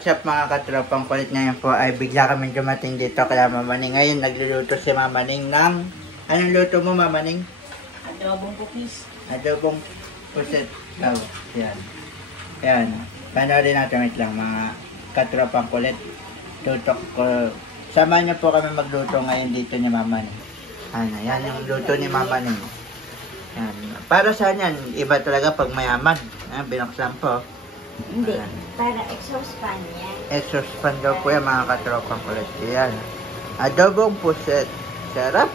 What's up mga katropang kulit, ngayon po ay bigla kami dumating dito kaya Mamaning. Ngayon nagluluto si Mamaning ng... Anong luto mo Mamaning? Adobong cookies. Adobong puset. Oh, yan. Yan. Panoorin natin lang mga katropang kulit. Tutok ko. Samahan niyo po kami magluto ngayon dito ni Mamaning. Ano, yan yung luto ni Mamaning. Yan. Para saan yan? Iba talaga pag mayaman. Binuksan po. Hindi. Para exhaust fan yan. Exhaust fan daw po yan mga katropang kulit. Yan. Adobong puset. Sarap.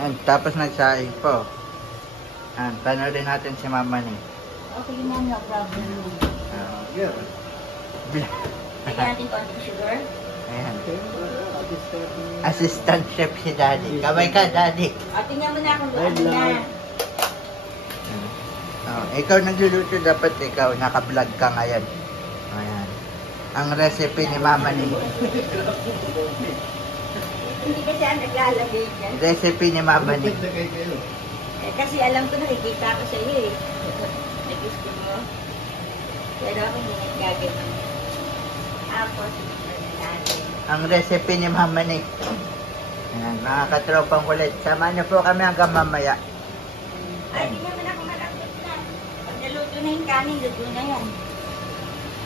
Yan. Tapos nagsaing po. Yan. Panoodin natin si Mamaning. Okay na, no problem. Yun. Lagyan natin konting sugar. Ayan. Assistant chef si Daddy. Kamay ka, Daddy. O, tingnan mo na kung ano na. Oh, ikaw nagluluto, dapat ikaw. Naka-vlog ka ngayon. Ayan. Ang recipe ni Mamaning. Hindi kasi ang naglalagay dyan. Recipe ni Mamaning. Eh, kasi alam ko nakikita ko sa iyo eh. Nag-gusto mo. Pero ako hindi nagagawin. Tapos, Ang recipe ni Mamaning. Ayan, mga katropang kulit. Samahan niyo po kami hanggang mamaya. ay, hindi naman ako malapit na. Pag naluto na yung kanin, luto na yan.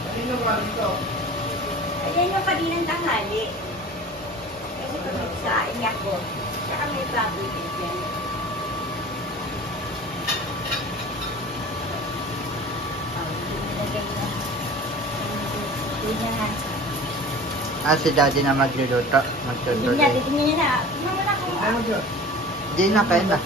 Kanino ba ito? Ayan yung kaninang tanghali. Kasi pag nagsaing ako, saka may baboy din yan. Si Daddy na magluluto. Hindi Magtutuloy. niya, titignan niya na. Tingnan mo na kung Hindi na, kaya na.